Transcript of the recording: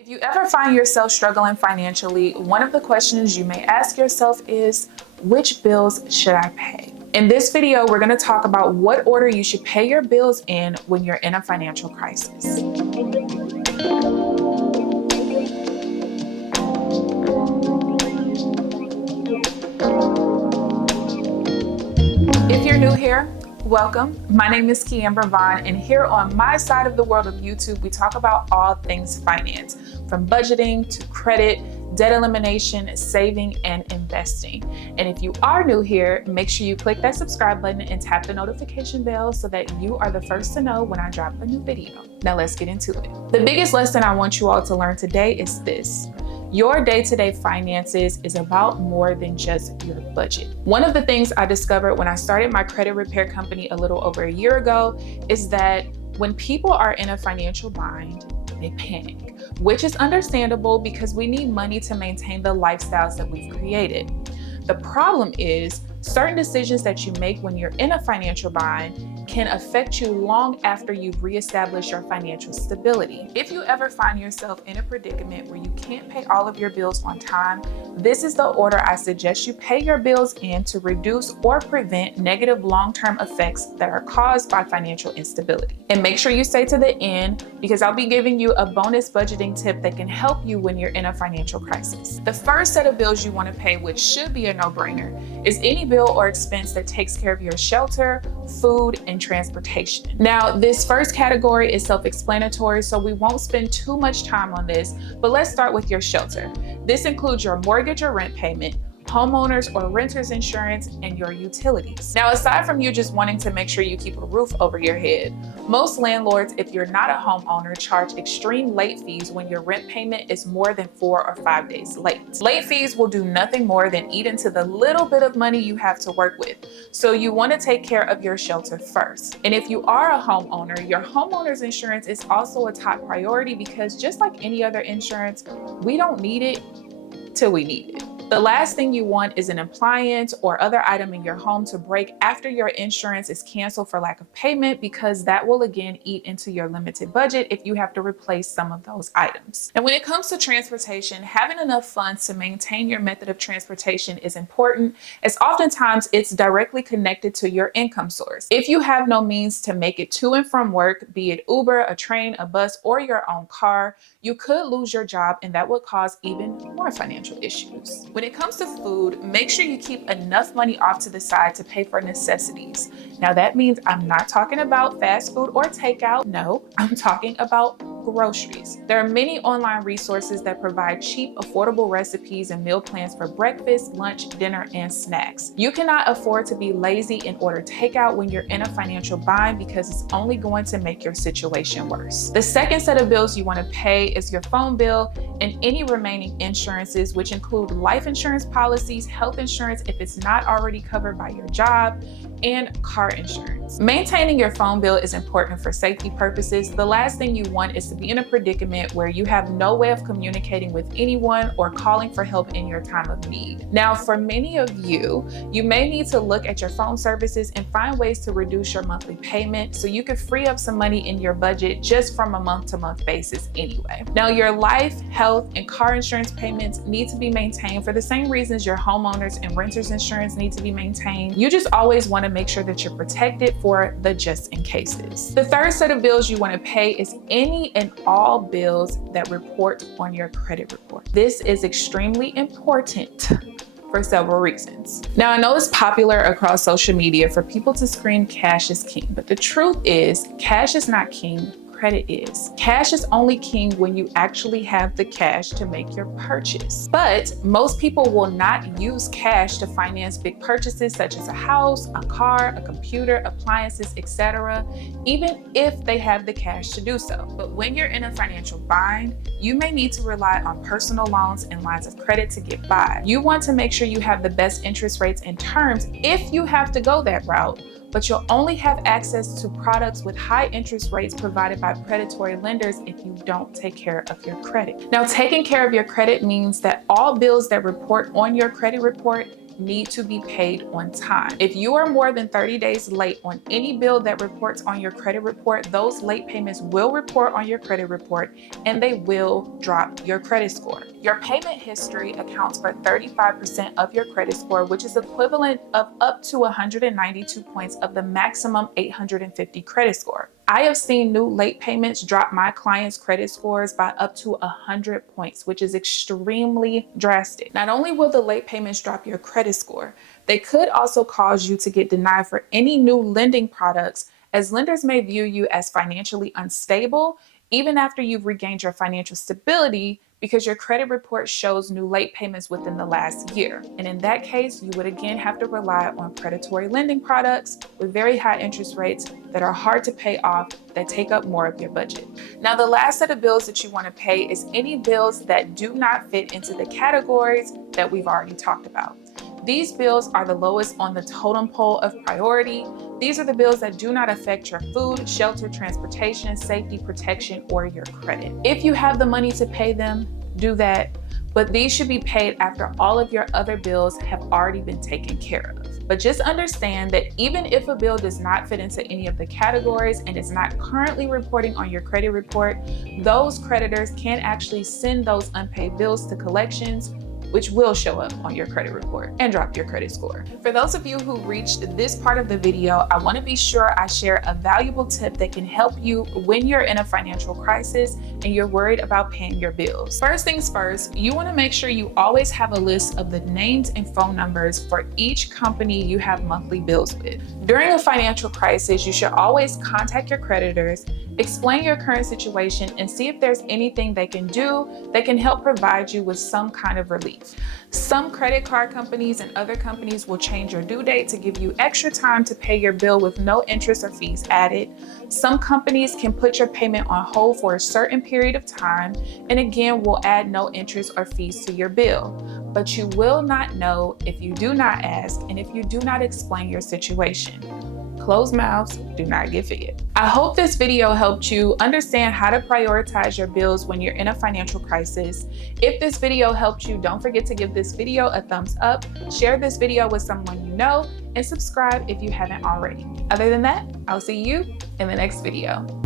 If you ever find yourself struggling financially, one of the questions you may ask yourself is, which bills should I pay? In this video, we're going to talk about what order you should pay your bills in when you're in a financial crisis. If you're new here, welcome. My name is KeAmber Vaughn, and here on my side of the world of YouTube, we talk about all things finance, from budgeting to credit, debt elimination, saving, and investing. And if you are new here, make sure you click that subscribe button and tap the notification bell so that you are the first to know when I drop a new video. Now let's get into it. The biggest lesson I want you all to learn today is this. Your day-to-day finances is about more than just your budget. One of the things I discovered when I started my credit repair company a little over a year ago is that when people are in a financial bind, they panic, which is understandable because we need money to maintain the lifestyles that we've created. The problem is certain decisions that you make when you're in a financial bind can affect you long after you've reestablished your financial stability. If you ever find yourself in a predicament where you can't pay all of your bills on time, this is the order I suggest you pay your bills in to reduce or prevent negative long-term effects that are caused by financial instability. And make sure you stay to the end because I'll be giving you a bonus budgeting tip that can help you when you're in a financial crisis. The first set of bills you want to pay, which should be a no-brainer, is any bill or expense that takes care of your shelter, food, and transportation. Now, this first category is self-explanatory, so we won't spend too much time on this, but let's start with your shelter. This includes your mortgage or rent payment, homeowners or renters insurance, and your utilities. Now, aside from you just wanting to make sure you keep a roof over your head, most landlords, if you're not a homeowner, charge extreme late fees when your rent payment is more than 4 or 5 days late. Late fees will do nothing more than eat into the little bit of money you have to work with. So you want to take care of your shelter first. And if you are a homeowner, your homeowner's insurance is also a top priority because just like any other insurance, we don't need it till we need it. The last thing you want is an appliance or other item in your home to break after your insurance is canceled for lack of payment, because that will again eat into your limited budget if you have to replace some of those items. And when it comes to transportation, having enough funds to maintain your method of transportation is important, as oftentimes it's directly connected to your income source. If you have no means to make it to and from work, be it Uber, a train, a bus, or your own car, you could lose your job, and that would cause even more financial issues. When it comes to food, make sure you keep enough money off to the side to pay for necessities. Now that means I'm not talking about fast food or takeout. No, I'm talking about groceries. There are many online resources that provide cheap, affordable recipes and meal plans for breakfast, lunch, dinner, and snacks. You cannot afford to be lazy and order takeout when you're in a financial bind because it's only going to make your situation worse. The second set of bills you want to pay is your phone bill and any remaining insurances, which include life insurance policies, health insurance if it's not already covered by your job, and car insurance. Maintaining your phone bill is important for safety purposes. The last thing you want is to be in a predicament where you have no way of communicating with anyone or calling for help in your time of need. Now, for many of you, you may need to look at your phone services and find ways to reduce your monthly payment so you could free up some money in your budget just from a month-to-month basis anyway. Now, your life, health, and car insurance payments need to be maintained for the same reasons your homeowners and renters insurance need to be maintained. You just always want to make sure that you're protected for the just in cases. The third set of bills you want to pay is any and all bills that report on your credit report. This is extremely important for several reasons. Now, I know it's popular across social media for people to scream cash is king, but the truth is cash is not king. Credit is. Cash is only king when you actually have the cash to make your purchase. But most people will not use cash to finance big purchases such as a house, a car, a computer, appliances, etc., even if they have the cash to do so. But when you're in a financial bind, you may need to rely on personal loans and lines of credit to get by. You want to make sure you have the best interest rates and terms if you have to go that route, but you'll only have access to products with high interest rates provided by predatory lenders if you don't take care of your credit. Now, taking care of your credit means that all bills that report on your credit report need to be paid on time. If you are more than 30 days late on any bill that reports on your credit report, those late payments will report on your credit report and they will drop your credit score. Your payment history accounts for 35% of your credit score, which is equivalent of up to 192 points of the maximum 850 credit score. I have seen new late payments drop my clients' credit scores by up to 100 points, which is extremely drastic. Not only will the late payments drop your credit score, they could also cause you to get denied for any new lending products, as lenders may view you as financially unstable even after you've regained your financial stability, because your credit report shows new late payments within the last year. And in that case, you would again have to rely on predatory lending products with very high interest rates that are hard to pay off, that take up more of your budget. Now, the last set of bills that you want to pay is any bills that do not fit into the categories that we've already talked about. These bills are the lowest on the totem pole of priority. These are the bills that do not affect your food, shelter, transportation, safety, protection, or your credit. If you have the money to pay them, do that, but these should be paid after all of your other bills have already been taken care of. But just understand that even if a bill does not fit into any of the categories and is not currently reporting on your credit report, those creditors can actually send those unpaid bills to collections, which will show up on your credit report and drop your credit score. For those of you who reached this part of the video, I want to be sure I share a valuable tip that can help you when you're in a financial crisis and you're worried about paying your bills. First things first, you want to make sure you always have a list of the names and phone numbers for each company you have monthly bills with. During a financial crisis, you should always contact your creditors, explain your current situation, and see if there's anything they can do that can help provide you with some kind of relief. Some credit card companies and other companies will change your due date to give you extra time to pay your bill with no interest or fees added. Some companies can put your payment on hold for a certain period of time, and again will add no interest or fees to your bill. But you will not know if you do not ask and if you do not explain your situation. Closed mouths do not get fed. I hope this video helped you understand how to prioritize your bills when you're in a financial crisis. If this video helped you, don't forget to give this video a thumbs up, share this video with someone you know, and subscribe if you haven't already. Other than that, I'll see you in the next video.